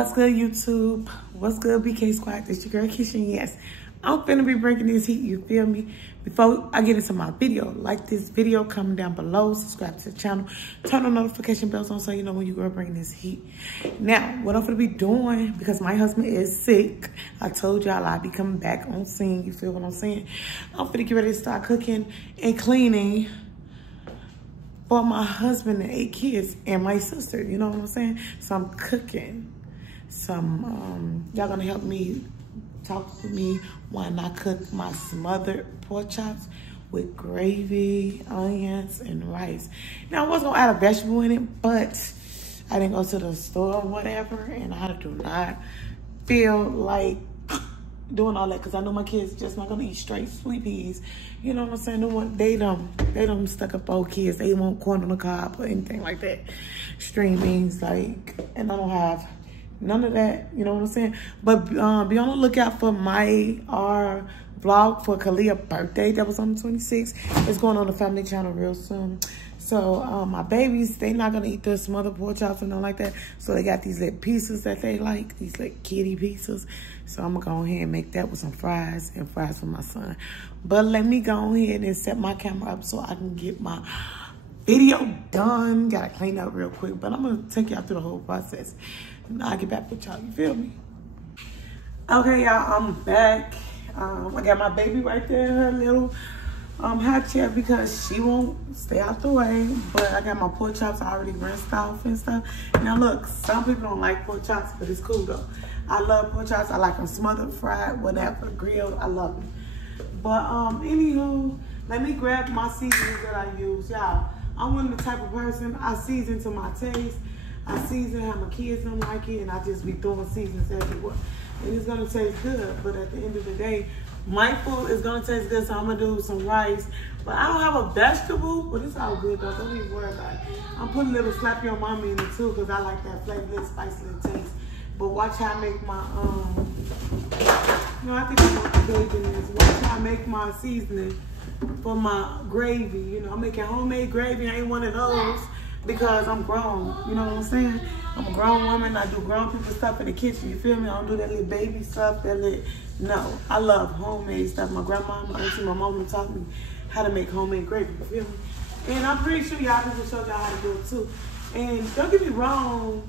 What's good, YouTube? What's good, BK Squad? This your girl Kishan. Yes, I'm finna be breaking this heat, you feel me? Before I get into my video, like this video, comment down below, subscribe to the channel, turn on notification bells on so you know when your girl bringing this heat. Now, what I'm gonna be doing, because my husband is sick, I told y'all I'd be coming back on scene, you feel what I'm saying? I'm finna get ready to start cooking and cleaning for my husband and 8 kids and my sister, you know what I'm saying? So I'm cooking some, y'all gonna help me, talk with me when I cook my smothered pork chops with gravy, onions, and rice. Now I was gonna add a vegetable in it, but I didn't go to the store or whatever, and I do not feel like doing all that because I know my kids just not gonna eat straight sweet peas. You know what I'm saying? They don't stuck up old kids. They want corn on the cob or anything like that. String beans, like, and I don't have none of that, you know what I'm saying? But be on the lookout for our vlog for Kalia's birthday. That was on the 26th. It's going on the family channel real soon. So my babies, they not gonna eat the smothered pork chops and nothing like that. So they got these little pieces that they like, these little kitty pieces. So I'm gonna go ahead and make that with some fries and fries for my son. But let me go ahead and set my camera up so I can get my video done. Gotta clean up real quick, but I'm gonna take y'all through the whole process. And I'll get back with y'all, you feel me? Okay, y'all, I'm back. I got my baby right there in her little hot chair because she won't stay out the way. But I got my pork chops already rinsed off and stuff. Now look, some people don't like pork chops, but it's cool though. I love pork chops. I like them smothered, fried, whatever, grilled. I love them. But anywho, let me grab my seasonings that I use, y'all. I'm one of the type of person, I season to my taste. I season how my kids don't like it, and I just be throwing seasons everywhere. And it's gonna taste good, but at the end of the day, my food is gonna taste good, so I'm gonna do some rice. But I don't have a vegetable, but it's all good though, don't even worry about it. I'm putting a little slap your mama in it too, because I like that flavorless, spicy little taste. But watch how I make my, no, I think I want the bacon in this. Watch how I make my seasoning for my gravy. You know, I'm making homemade gravy. I ain't one of those because I'm grown. You know what I'm saying? I'm a grown woman. I do grown people stuff in the kitchen. You feel me? I don't do that little baby stuff. No, I love homemade stuff. My grandma, my auntie, my mama taught me how to make homemade gravy. You feel me? And I'm pretty sure y'all people showed y'all how to do it too. And don't get me wrong,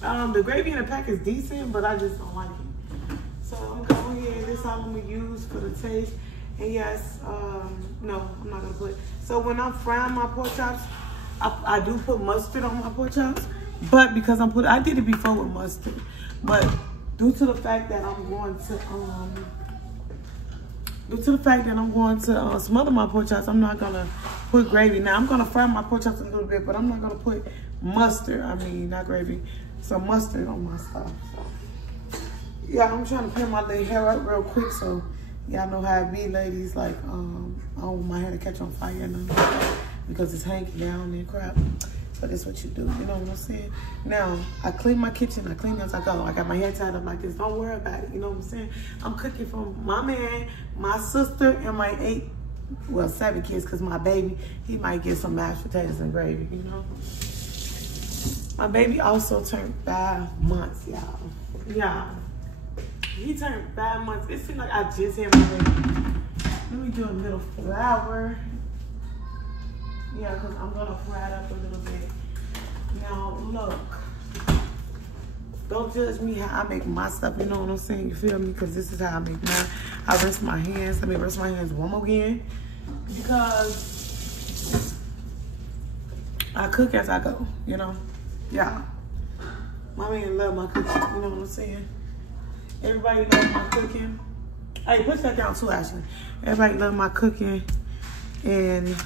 the gravy in the pack is decent, but I just don't like it. So I'm going here. This is all I'm gonna use for the taste. And yes, no, I'm not gonna put. So when I'm frying my pork chops, I do put mustard on my pork chops, but because I did it before with mustard, but due to the fact that I'm going to smother my pork chops, I'm not gonna put gravy. Now I'm gonna fry my pork chops a little bit, but I'm not gonna put mustard. I mean, not gravy, some mustard on my stuff. So yeah, I'm trying to pin my little hair up real quick so y'all know how it be, ladies. Like, I don't want my hair to catch on fire and nothing like that because it's hanging down and crap. But that's what you do, you know what I'm saying? Now, I clean my kitchen, I clean as I go. I got my hair tied up like this. Don't worry about it, you know what I'm saying? I'm cooking for my man, my sister, and my 7 kids, because my baby, he might get some mashed potatoes and gravy, you know? My baby also turned 5 months, y'all. Yeah. He turned 5 months. It seems like I just had my baby. Let me do a little flour. Yeah, because I'm going to fry it up a little bit. Now, look. Don't judge me how I make my stuff. You know what I'm saying? You feel me? Because this is how I make mine. I rinse my hands. Let me rinse my hands one more again. Because I cook as I go, you know? Yeah. My man love my cooking. You know what I'm saying? Everybody love my cooking. Hey, push that down too, actually. Everybody love my cooking. And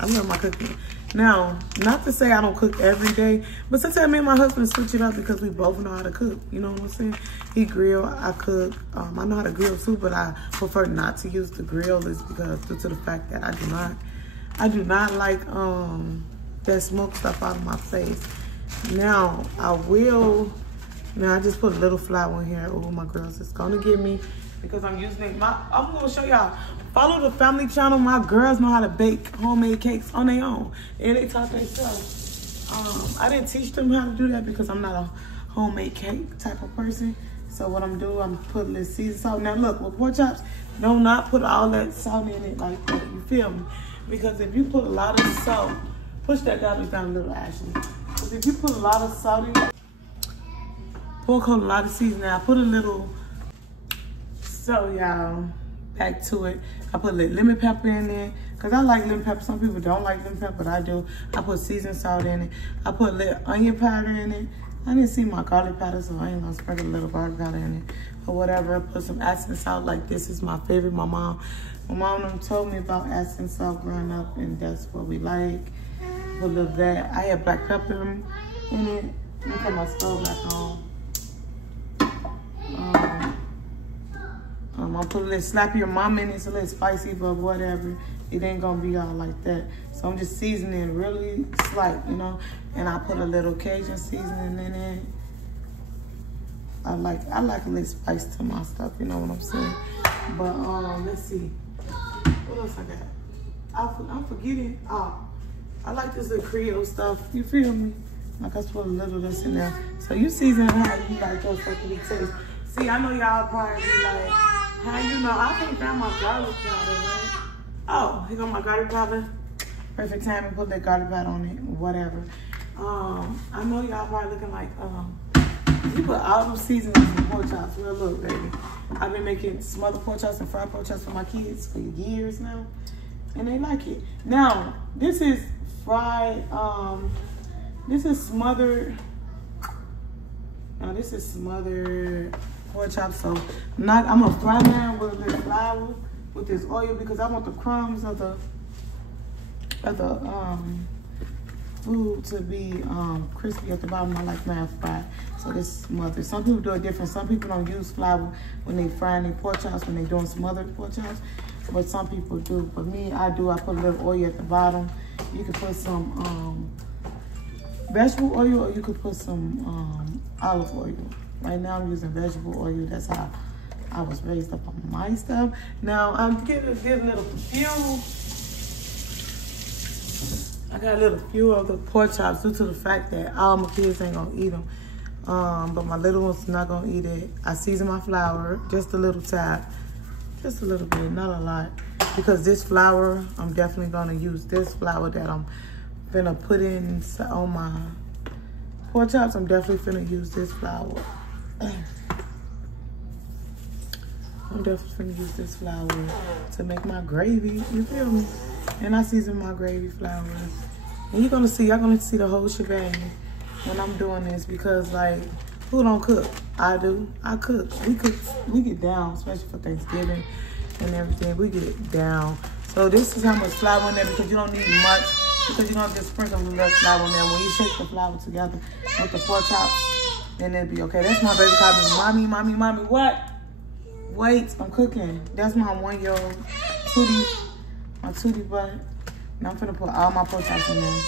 I love my cooking. Now, not to say I don't cook every day, but sometimes me and my husband switch it up because we both know how to cook. You know what I'm saying? He grill, I cook. I know how to grill too, but I prefer not to use the grill. Is because due to the fact that I do not like that smoke stuff out of my face. Now I just put a little flour in here. Oh, my girls, it's gonna get me because I'm using it. I'm gonna show y'all. Follow the family channel. My girls know how to bake homemade cakes on their own. And they taught themselves. I didn't teach them how to do that because I'm not homemade cake type of person. So what I'm doing, I'm putting this seasoned salt. Now look, with pork chops, do not put all that salt in it like that. You feel me? Because if you put a lot of salt, push that garbage down a little, Ashley. Because if you put a lot of salt in it, pork hold a lot of seasoning. I put a little, so y'all, back to it. I put a little lemon pepper in there. Because I like lemon pepper. Some people don't like lemon pepper, but I do. I put seasoned salt in it. I put a little onion powder in it. I didn't see my garlic powder, so I ain't gonna sprinkle a little garlic powder in it or whatever. I put some Aspen salt. Like, this is my favorite. My mom told me about Aspen salt growing up, and that's what we like. Put a little of that. I had black pepper in it. Let me put my stove back on. I'll put a little slap your mom in it. It's a little spicy, but whatever. It ain't gonna be all like that. So I'm just seasoning really slight, you know. And I put a little Cajun seasoning in it. I like a little spice to my stuff, you know what I'm saying? But let's see. What else I got? I'm forgetting. Oh, I like this little Creole stuff. You feel me? Like I put a little of this in there. So you season how you like your stuff to be tasty. See, I know y'all probably be like, how you know? I can't find my garlic powder, right? Oh, here go my garlic powder. Perfect time to put that garlic powder on it, whatever. I know y'all probably looking like, you put all those seasonings in pork chops. Well, look, baby. I've been making smothered pork chops and fried pork chops for my kids for years now. And they like it. Now, this is fried, this is smothered. Now, this is smothered pork chops. So, I'm going to fry mine with a little flour with this oil because I want the crumbs of the food to be crispy at the bottom. I like mine fried, so this smothered. Some people do it different. Some people don't use flour when they frying their pork chops, when they doing smothered pork chops, but some people do. But me, I do. I put a little oil at the bottom. You can put some vegetable oil, or you could put some olive oil. Right now I'm using vegetable oil. That's how I was raised up on my stuff. Now I'm getting a little fuel. I got a little few of the pork chops due to the fact that all my kids ain't gonna eat them. But my little one's not gonna eat it. I season my flour, just a little tap, just a little bit, not a lot. Because this flour, I'm definitely gonna use this flour that I'm gonna put in on my pork chops. I'm definitely gonna use this flour. I'm definitely gonna use this flour to make my gravy, you feel me? And I season my gravy flour. And y'all gonna see the whole shebang when I'm doing this, because like, who don't cook? I do, I cook. We get down, especially for Thanksgiving and everything, we get down. So this is how much flour in there, because you don't need much, because you're gonna just sprinkle a little flour in there. When you shake the flour together with the pork chops, then it'll be okay. That's my baby calling me, mommy, what? Wait, I'm cooking. That's my 1-year-old Tootie, my Tootie butt. And I'm finna put all my pork chops in there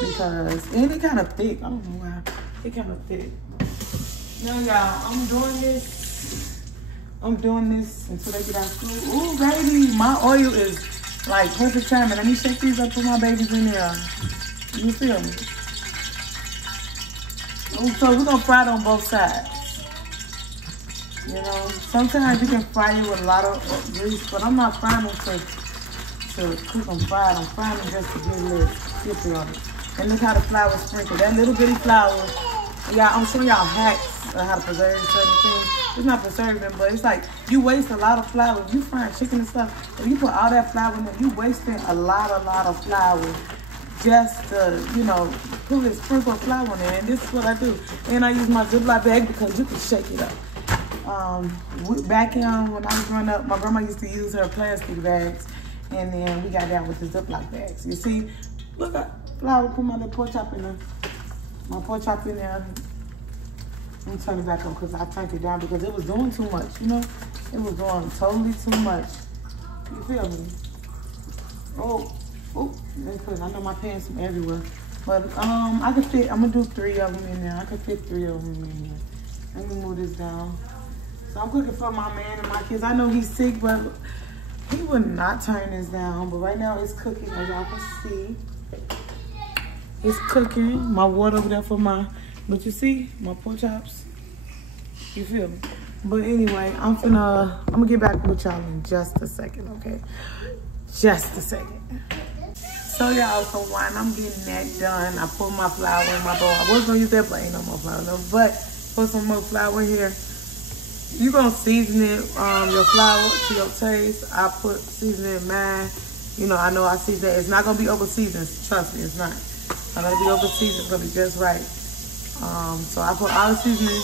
because, and it kind of thick. I don't know why. It kind of thick. Now, y'all, I'm doing this until they get out of school. Ooh, baby, my oil is like perfect timing. Let me shake these up, put my babies in there. You feel me? Ooh, so we're gonna fry it on both sides. You know, sometimes you can fry it with a lot of grease, but I'm not frying them to cook them fried. I'm frying them just to get a little slippery on it. And look how the flour is sprinkled. That little bitty flour, yeah, I'm showing y'all hacks on how to preserve certain things. It's not preserving, but it's like you waste a lot of flour. If you frying chicken and stuff, if you put all that flour in there, you wasting a lot of flour just to, you know, put a sprinkle of flour in there. And this is what I do. And I use my Ziploc bag because you can shake it up. Back when I was growing up, my grandma used to use her plastic bags, and then we got that with the Ziploc bags. You see, look at flour, put my little pork chop in there. My pork chop in there. Let me turn it back on because I turned it down because it was doing too much, you know? It was doing totally too much. You feel me? Oh, let me put it. I know my pants are everywhere. But I can fit, I'm gonna do 3 of them in there. I can fit 3 of them in there. Let me move this down. So I'm cooking for my man and my kids. I know he's sick, but he would not turn this down. But right now it's cooking, as y'all can see. It's cooking. My water over there for my But you see, my pork chops, you feel me? But anyway, I'm gonna get back with y'all in just a second, okay? Just a second. So y'all, so while I'm getting that done, I put my flour in my bowl. I was gonna use that, but ain't no more flour, no. But put some more flour here. You gonna season it, your flour to your taste. I put seasoning in mine. You know I season it. It's not gonna be over seasoned. Trust me, it's not. It's not gonna be over seasoned. It's gonna be just right. So I put all the seasoning.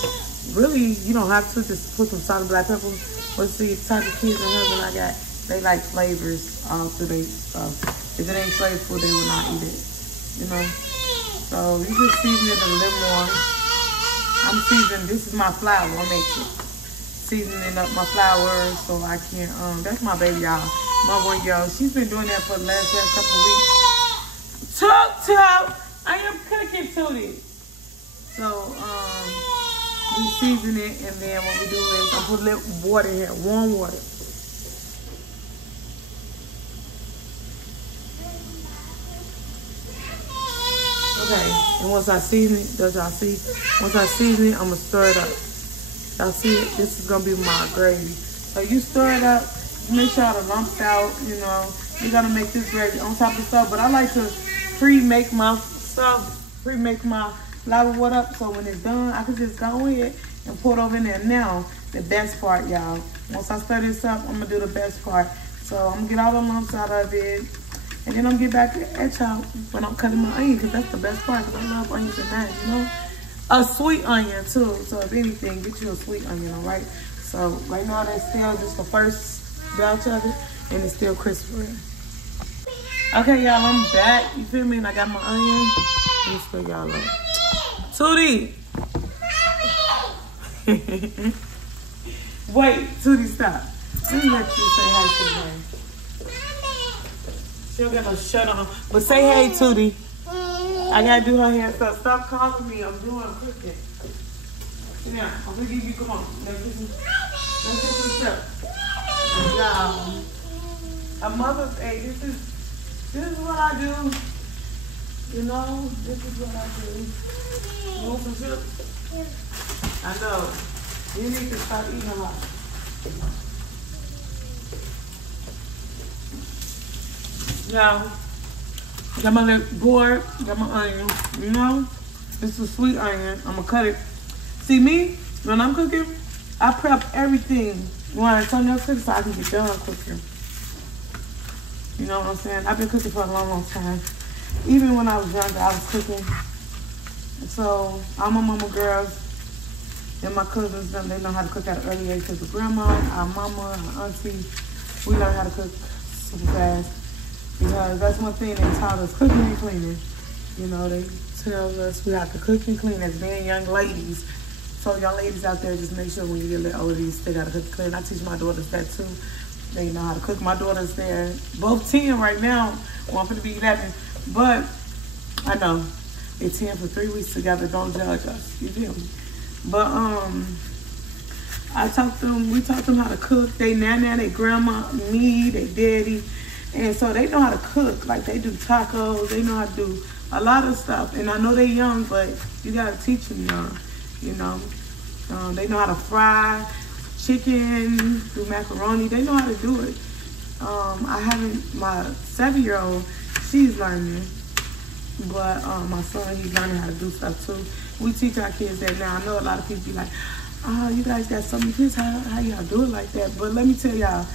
Really, you don't have to just put some salt and black pepper. But see, the type of kids and husband I got, they like flavors to their stuff. If it ain't flavorful, they will not eat it. You know? So you just season it a little more. I'm seasoning, this is my flour, I'm making seasoning up my flour so I can, that's my baby, y'all. My 1 year old. She's been doing that for the last couple of weeks. Tut, I am cooking Tootie. So, we season it, and then what we do is I put a little water here, warm water. Okay, and once I season it, does y'all see? Once I season it, I'm gonna stir it up. Y'all see it? This is gonna be my gravy. So you stir it up, make sure all the lumps out, you know. You're gonna make this gravy on top of stuff, but I like to pre-make my stuff, pre-make my flour water up, so when it's done, I can just go ahead and pour it over in there. Now, the best part, y'all. Once I stir this up, I'm gonna do the best part. So I'm gonna get all the lumps out of it, and then I'm gonna get back at y'all when I'm cutting my onion, because that's the best part, because I love onions and that, you know? A sweet onion, too. So if anything, get you a sweet onion, all right? So right now, that's still just the first batch of it, and it's still crispy. Okay, y'all, I'm back. You feel me? And I got my onion. Let me spray y'all up. Tootie! Wait, Tootie, stop. Let me let you say hi to her. She don't got no shirt on. But say hey, Tootie. I gotta do her hair and stuff. Stop calling me. I'm doing cooking. Yeah, I'm gonna give you, come on. Let's get some stuff. Y'all, a mother's day. This is what I do. You know, this is what I do. You want some chips? I know. You need to stop eating a lot. Now, got my little board, got my onion, you know? This is a sweet onion. I'm gonna cut it. See me, when I'm cooking, I prep everything when Antonio cooks so I can get done cooking. You know what I'm saying? I've been cooking for a long, long time. Even when I was younger, I was cooking. So, all my mama girls and my cousins, they know how to cook at an early age because of grandma, our mama, our auntie, we learned how to cook super fast. Because that's one thing they taught us, cooking and cleaning. You know, they tell us we have to cook and clean as being young ladies. So young ladies out there, just make sure when you get a little older, you still got to cook and clean. I teach my daughters that too. They know how to cook. My daughter's there, both 10 right now, one for to be 11. But I know, they're 10 for 3 weeks together, don't judge us, you feel me? But we taught them how to cook. They nana, they grandma, me, they daddy. And so they know how to cook. Like they do tacos, they know how to do a lot of stuff. And I know they're young, but you gotta teach them young, you know. They know how to fry chicken, do macaroni. They know how to do it. My 7-year-old, she's learning. But my son, he's learning how to do stuff too. We teach our kids that now. I know a lot of people be like, oh, you guys got so many kids, how y'all do it like that? But let me tell y'all,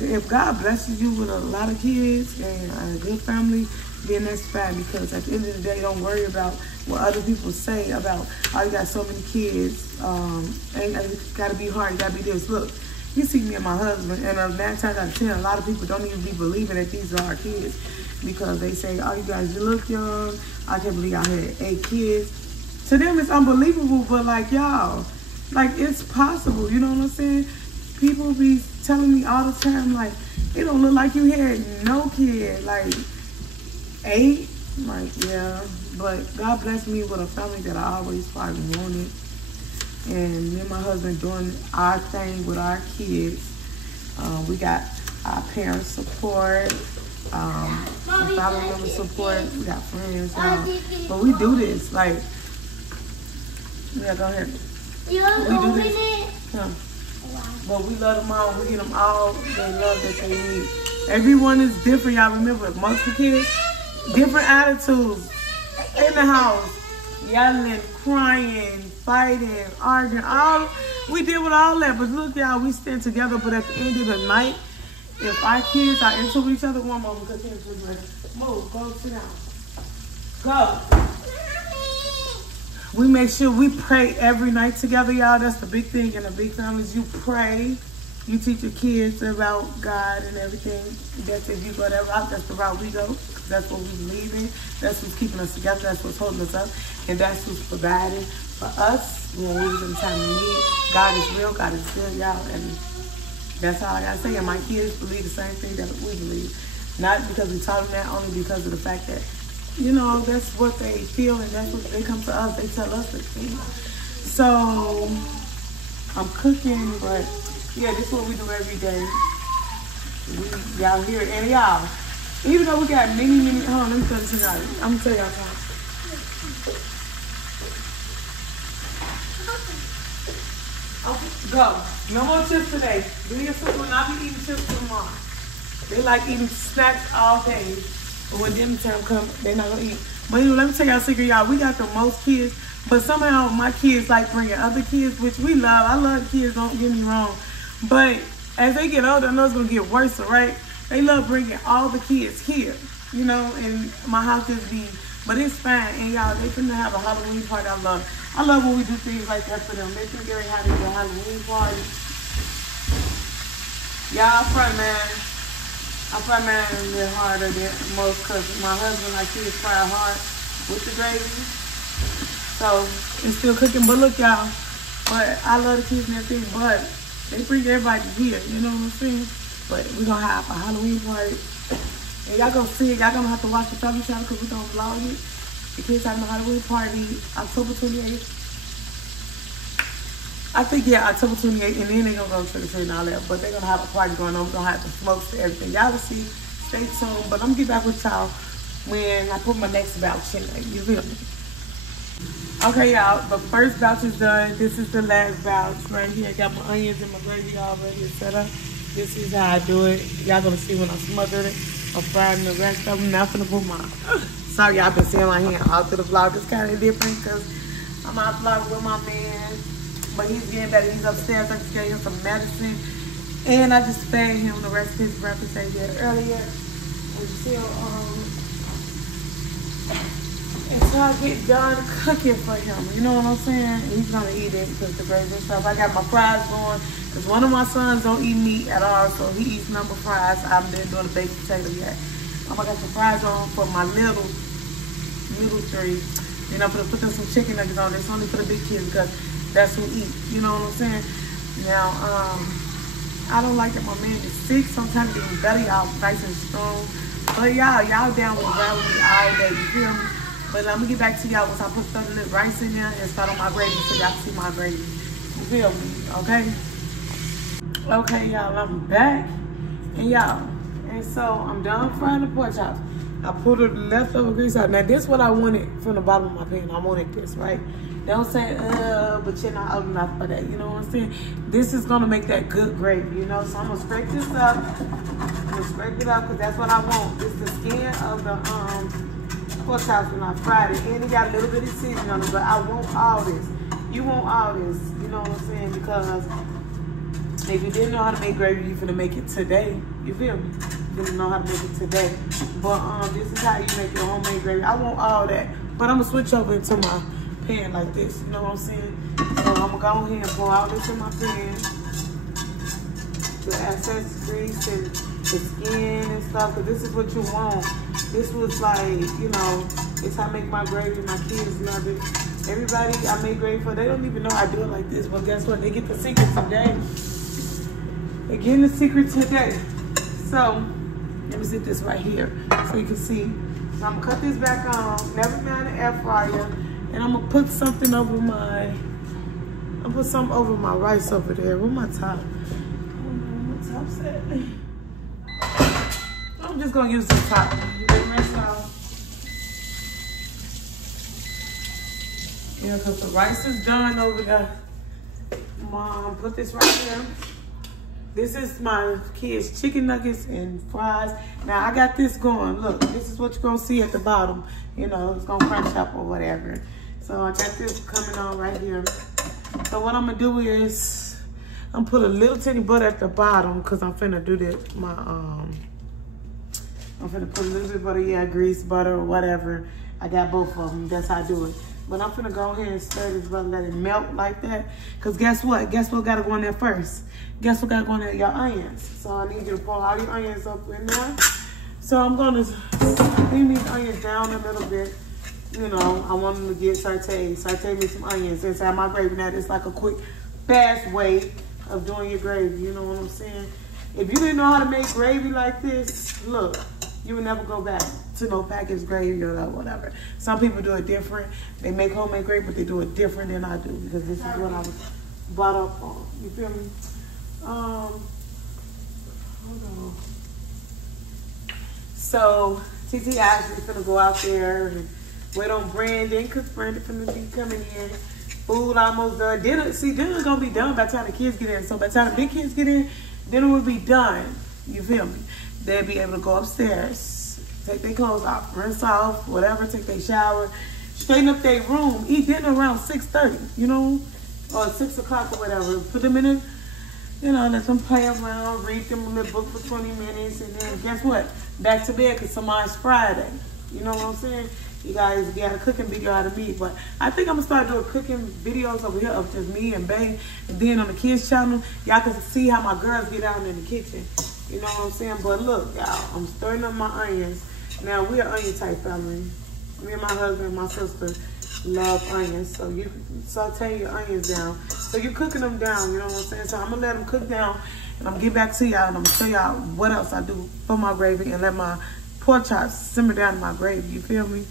if God blesses you with a lot of kids and a good family, then that's fine, because at the end of the day, don't worry about what other people say about, oh, you got so many kids. It gotta be hard, you gotta be this. Look, you see me and my husband, and 9 times out of 10, a lot of people don't even be believing that these are our kids, because they say, oh, you guys, you look young. I can't believe I had 8 kids. To them, it's unbelievable, but like, y'all, like, it's possible, you know what I'm saying? People be telling me all the time, like, it don't look like you had no kid, like 8. I'm like, yeah, but God blessed me with a family that I always probably wanted. And me and my husband doing our thing with our kids. We got our parents' support, some family member support. We got friends now. But we do this, like, Yeah, go ahead. You want to open it? Yeah. Wow. But we love them all. We get them all the love that they need. Everyone is different. Y'all remember, multiple kids, different attitudes in the house. Yelling, crying, fighting, arguing. We deal with all that. But look, y'all, we stand together. But at the end of the night, if our kids are into each other, one more because they're just ready. Move, go sit down. Go. We make sure we pray every night together, y'all. That's the big thing in a big family is you pray. You teach your kids about God and everything. That's if you go that route, that's the route we go. That's what we believe in. That's what's keeping us together. That's what's holding us up. And that's what's providing for us when we was in time of need. God is real. God is good, y'all. And that's all I got to say. And my kids believe the same thing that we believe. Not because we taught them that, only because of the fact that, you know, that's what they feel and that's what they come to us. They tell us the thing. So, I'm cooking, but yeah, this is what we do every day. Y'all hear it. And y'all, even though we got many, hold on, let me tell you something. I'm going to tell y'all something. Okay, go. No more chips today. Do your sister will not be eating chips tomorrow. They like eating snacks all day. But when dinner time comes, they're not going to eat. But anyway, let me tell y'all a secret, y'all. We got the most kids. But somehow my kids like bringing other kids, which we love. I love kids, don't get me wrong. But as they get older, I know it's going to get worse, right? They love bringing all the kids here, you know, and my house is be, but it's fine. And y'all, they finna have a Halloween party. I love when we do things like that for them. They think they're how to do a Halloween party. Y'all, I fry mine a little harder than most because my husband like his fry hard with the gravy. So it's still cooking, but look, y'all, but I love the kids and everything, but they bring everybody here, you know what I'm saying? But we're going to have a Halloween party. And y'all going to see it. Y'all going to have to watch the family channel because we're going to vlog it. The kids having a Halloween party October 28th. I think, yeah, October 28th. And then they're going to go to the tree and all that. But they're going to have a party going on. We're going to have the smokes and everything. Y'all will see. Stay tuned. But I'm going to get back with y'all when I put my next batch in there. You feel me? Okay, y'all, the first batch is done. This is the last batch right here. I got my onions and my gravy already set up. This is how I do it. Y'all gonna see when I smothered it. I'm frying the rest of them. Now I'm gonna put my, sorry, y'all been seeing my hand all through the vlog. It's kind of different because I'm out vlogging with my man. But he's getting better. He's upstairs. I just gave him some medicine. And I just fed him the rest of his breakfast I did earlier. Until, until I get done cooking for him. You know what I'm saying? He's gonna eat it because the gravy and stuff. I got my fries going because one of my sons don't eat meat at all, so he eats number fries. I've been doing the baked potato yet. I got some fries on for my middle three. You know, I'm gonna put them some chicken nuggets on. It's only for the big kids because that's who eat. You know what I'm saying? Now, I don't like that my man is sick. Sometimes getting better, y'all nice and strong. But y'all down with the ride with me all day. You feel me? But I'm gonna get back to y'all once I put some of the rice in there and start on my gravy so y'all see my gravy. You feel me? Okay? Okay, y'all, I'm back. And y'all, and so I'm done frying the pork chops. I put the leftover grease out. Now this is what I wanted from the bottom of my pan. I wanted this, right? Don't say, but you're not old enough for that. You know what I'm saying? This is gonna make that good gravy, you know? So I'm gonna scrape this up. I'm gonna scrape it up because that's what I want. This is the skin of the pork chops when I fried it. And it got a little bit of seasoning on it, but I want all this. You want all this, you know what I'm saying? Because if you didn't know how to make gravy, you're gonna make it today. You feel me? You didn't know how to make it today. But this is how you make your homemade gravy. I want all that. But I'm gonna switch over into my pan like this. You know what I'm saying? So I'm gonna go ahead and pour all this in my pan. The excess grease and the skin and stuff, because this is what you want. This was like, you know, it's how I make my gravy. My kids love it. Everybody I make gravy for, they don't even know I do it like this. But guess what? They get the secret today. They're getting the secret today. So, let me sit this right here so you can see. So I'm gonna cut this back on, never mind the air fryer, and I'm gonna put something over my, I'll put something over my rice over there. Where my top? I don't know what top's at. I'm just gonna use this top. Yeah, because the rice is done over there. Mom, put this right here. This is my kids' chicken nuggets and fries. Now, I got this going. Look, this is what you're going to see at the bottom. You know, it's going to crunch up or whatever. So, I got this coming on right here. So, what I'm going to do is, I'm put a little tiny butter at the bottom because I'm finna do this, I'm finna put a little bit of butter, yeah, grease, butter, or whatever. I got both of them. That's how I do it. But I'm finna go ahead and stir this butter, let it melt like that. Because guess what? Guess what gotta go in there first? Guess what gotta go in there? Your onions. So I need you to pour all your onions up in there. So I'm gonna steam these onions down a little bit. You know, I want them to get sauteed. Saute me some onions inside my gravy. Now, it's like a quick, fast way of doing your gravy. You know what I'm saying? If you didn't know how to make gravy like this, look, you would never go back to no packaged gravy or whatever. Some people do it different. They make homemade gravy, but they do it different than I do because this is what I was brought up on. You feel me? Hold on. So, TT actually finna go out there and wait on Brandon because Brandon finna be coming in. Food almost done. Dinner's gonna be done by the time the kids get in. So by the time the big kids get in, dinner will be done. You feel me? They'll be able to go upstairs, take their clothes off, rinse off, whatever, take their shower, straighten up their room, eat dinner around 6:30, you know, or 6 o'clock or whatever. Put them in it, you know, let them play around, read them a little book for 20 minutes, and then guess what? Back to bed because tomorrow's Friday. You know what I'm saying? You guys got a cooking video out of me, but I think I'm gonna start doing cooking videos over here of just me and Bae, and then on the kids channel, y'all can see how my girls get out in the kitchen. You know what I'm saying? But look, y'all, I'm stirring up my onions. Now, we're an onion type family. Me and my husband and my sister love onions. So you saute your onions down. So you're cooking them down, you know what I'm saying? So I'm going to let them cook down, and I'm going to get back to y'all, and I'm going to show y'all what else I do for my gravy and let my pork chops simmer down in my gravy. You feel me?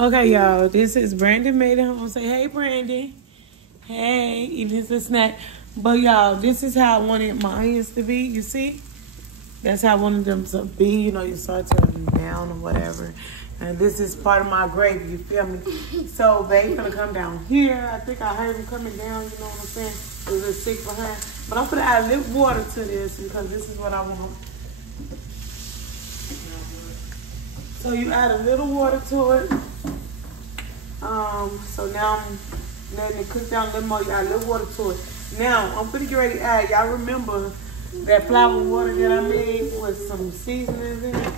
Okay, y'all, this is Brandon made it home. Say, hey, Brandon. Hey, eating his snack. But y'all, this is how I wanted my onions to be, you see? That's how I wanted them to be, you know, you saute them down or whatever. And this is part of my gravy, you feel me? So, Babe gonna come down here. I think I heard him coming down, you know what I'm saying? It was a little sick behind. But I'm gonna add a little water to this because this is what I want. So you add a little water to it. So now I'm letting it cook down a little more. You add a little water to it. Now, I'm pretty get ready to add, y'all remember that flour water that I made with some seasonings in it?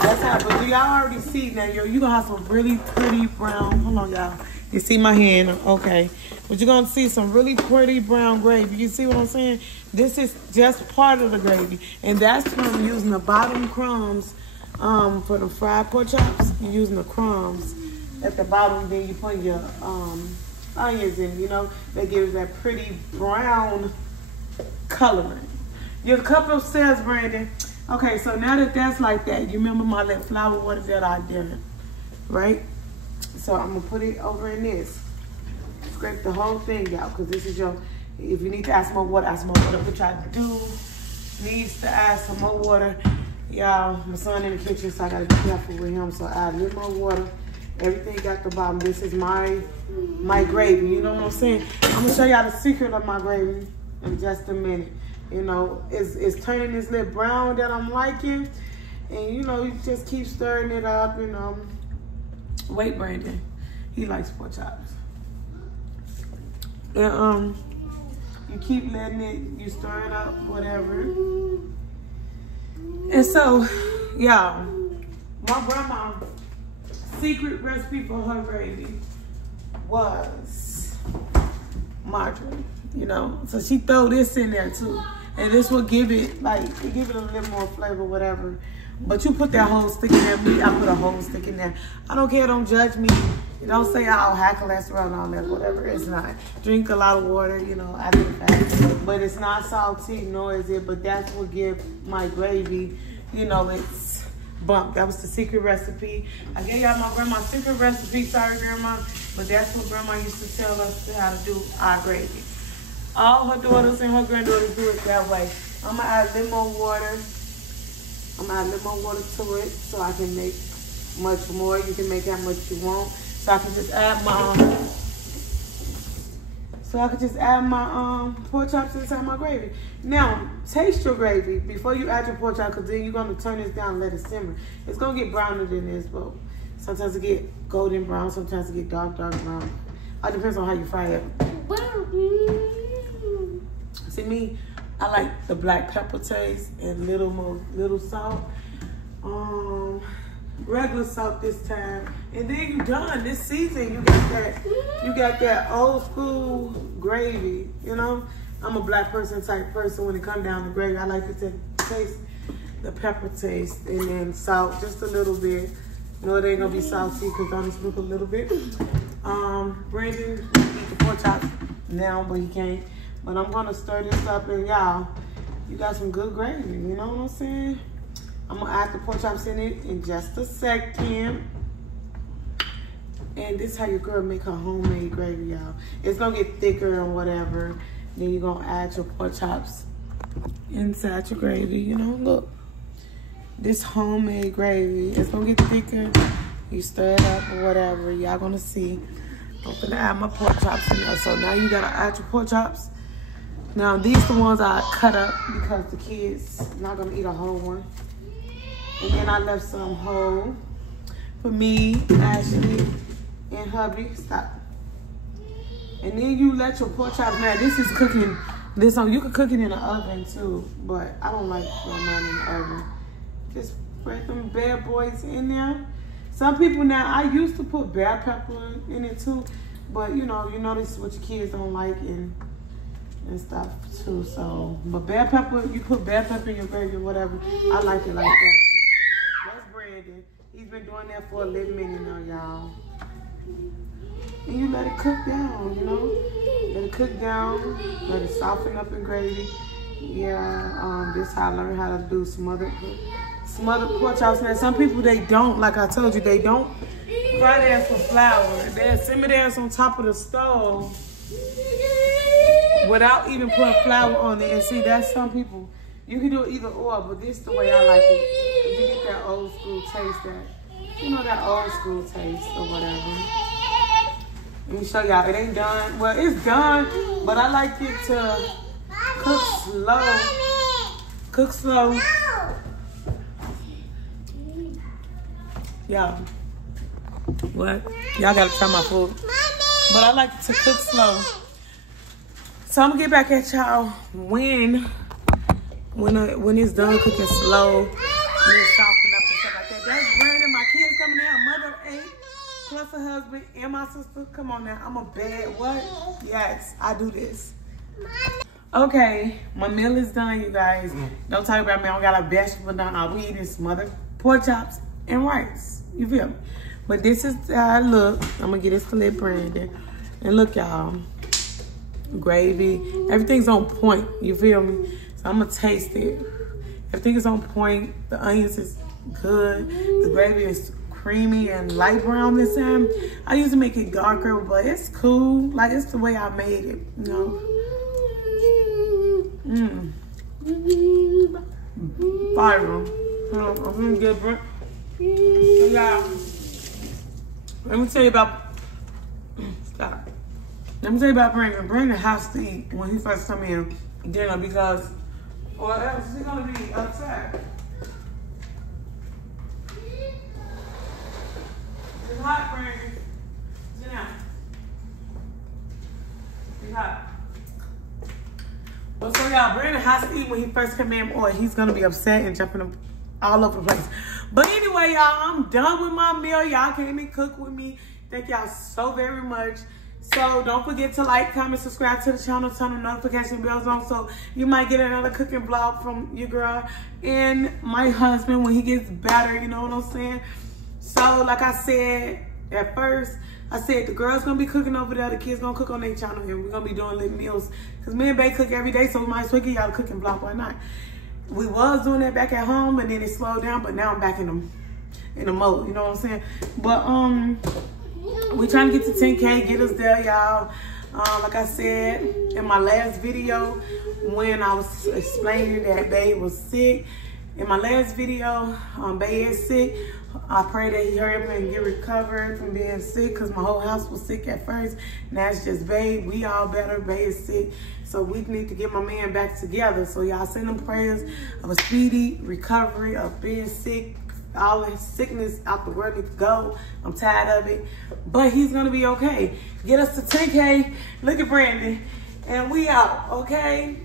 That's how, but y'all already see now, you're going to have some really pretty brown, hold on, y'all. You see my hand, okay. But you're going to see some really pretty brown gravy. You see what I'm saying? This is just part of the gravy. And that's from using the bottom crumbs for the fried pork chops. You're using the crumbs at the bottom, then you put your onions in, you know, they give that pretty brown coloring. Your cup upstairs, Brandon. Okay, so now that that's like that, you remember my little flour water that I did, right? So I'm gonna put it over in this. Scrape the whole thing out, because this is your, if you need to add some more water, add some more water, which I do. Needs to add some more water. Y'all, my son in the kitchen, so I gotta be careful with him, so I add a little more water. Everything got the bottom. This is my gravy, you know what I'm saying? I'm gonna show y'all the secret of my gravy in just a minute. You know, it's turning this little brown that I'm liking, and you know, you just keep stirring it up, you know. Wait, Brandon, he likes pork chops. And you keep letting it, you stir it up, whatever. And so, y'all, my grandma secret recipe for her gravy was margarine, you know. So she throw this in there too, and this will give it like give it a little more flavor, whatever. But you put that whole stick in there. Me, I put a whole stick in there. I don't care. Don't judge me. Don't say I'll have cholesterol and all that. Whatever. It's not. Drink a lot of water, you know, after the fact. But it's not salty, nor is it. But that's what give my gravy, you know, it's bump. That was the secret recipe. I gave y'all my grandma's secret recipe. Sorry, Grandma. But that's what Grandma used to tell us how to do our gravy. All her daughters and her granddaughters do it that way. I'm going to add a little more water. I'm going to add a little more water to it so I can make much more. You can make how much you want. So I can just add my pork chops inside my gravy. Now, taste your gravy before you add your pork chop, because then you're gonna turn this down and let it simmer. It's gonna get browner than this, but sometimes it get golden brown, sometimes it get dark brown. It depends on how you fry it. See me, I like the black pepper taste and little salt. Regular salt this time, and then you done. This season you got that old school gravy. You know, I'm a black person type person. When it comes down to gravy, I like to taste the pepper taste and then salt just a little bit. No, it ain't gonna be salty because I only sprinkle a little bit. Brandon eat the pork chops now, but he can't. But I'm gonna stir this up, and y'all, you got some good gravy. You know what I'm saying? I'm gonna add the pork chops in it in just a second. And this is how your girl make her homemade gravy, y'all. It's gonna get thicker and whatever. Then you're gonna add your pork chops inside your gravy, you know? Look, this homemade gravy, it's gonna get thicker. You stir it up or whatever, y'all gonna see. I'm gonna add my pork chops in there. So now you gotta add your pork chops. Now these the ones I cut up because the kids not gonna eat a whole one. And then I left some whole for me, Ashley, and hubby. Stop. And then you let your pork chops. Now this is cooking. This on you can cook it in the oven too, but I don't like doing mine in the oven. Just spread them bad boys in there. Some people now, I used to put bell pepper in it too, but you know this is what your kids don't like and stuff too. So, but bell pepper, you put bell pepper in your gravy or whatever. I like it like that. That's Brandon. He's been doing that for a little minute now, y'all. And you let it cook down, you know? Let it cook down, let it soften up in gravy. Yeah, this is how I learned how to do smothered pork chops. Now, some people, they don't, like I told you, they don't fry theirs with flour. They simmer theirs on top of the stove without even putting flour on it. And see, that's some people. You can do it either or, but this is the way I like it. You get that old school taste, that old school taste or whatever. Let me show y'all. It ain't done. Well, it's done, but I like it to cook slow. Cook slow. Y'all. What? Y'all gotta try my food. But I like it to cook slow. So I'm gonna get back at y'all when it's done cooking slow, and it's softened up and stuff like that. That's Brandon, my kids coming in, mother of 8, plus a husband and my sister. Come on now, I'm a bad what? Yes, I do this. Okay, my meal is done, you guys. Don't talk about me. I don't got a vegetable done. All we eat is smothered pork chops and rice. You feel me? But this is how I look. I'm gonna get this to let Brandon. And look, y'all. Gravy. Everything's on point. You feel me? So I'm gonna taste it. Everything is on point. The onions is good. The gravy is creamy and light brown this time. I used to make it darker, but it's cool. Like, it's the way I made it, you know? Fire. I'm gonna get Brent. Yeah. Let me tell you about. Stop. Let me tell you about Brandon. Brandon has to eat when he first come in dinner because, or else he's gonna be upset. It's hot, Brandon. Sit down. It's hot. But so y'all, Brandon has to eat when he first come in, or he's gonna be upset and jumping all over the place. But anyway, y'all, I'm done with my meal. Y'all came and cook with me. Thank y'all so very much. So don't forget to like, comment, subscribe to the channel, turn the notification bells on so you might get another cooking vlog from your girl and my husband when he gets better, you know what I'm saying? So like I said at first, I said the girl's gonna be cooking over there, the kids gonna cook on their channel, and we're gonna be doing little meals. Cause me and Bae cook every day, so we might as well get y'all a cooking vlog, why not? We was doing that back at home, and then it slowed down, but now I'm back in the mode, you know what I'm saying? But we trying to get to 10K, get us there, y'all. Like I said in my last video, when I was explaining that Bae was sick, in my last video, Bae is sick. I pray that he hurry up and get recovered from being sick, because my whole house was sick at first. Now it's just Babe. We all better. Babe is sick. So we need to get my man back together. So y'all send them prayers of a speedy recovery of being sick. All his sickness out the world needs to go. I'm tired of it. But he's going to be okay. Get us to 10K. Look at Brandon. And we out, okay?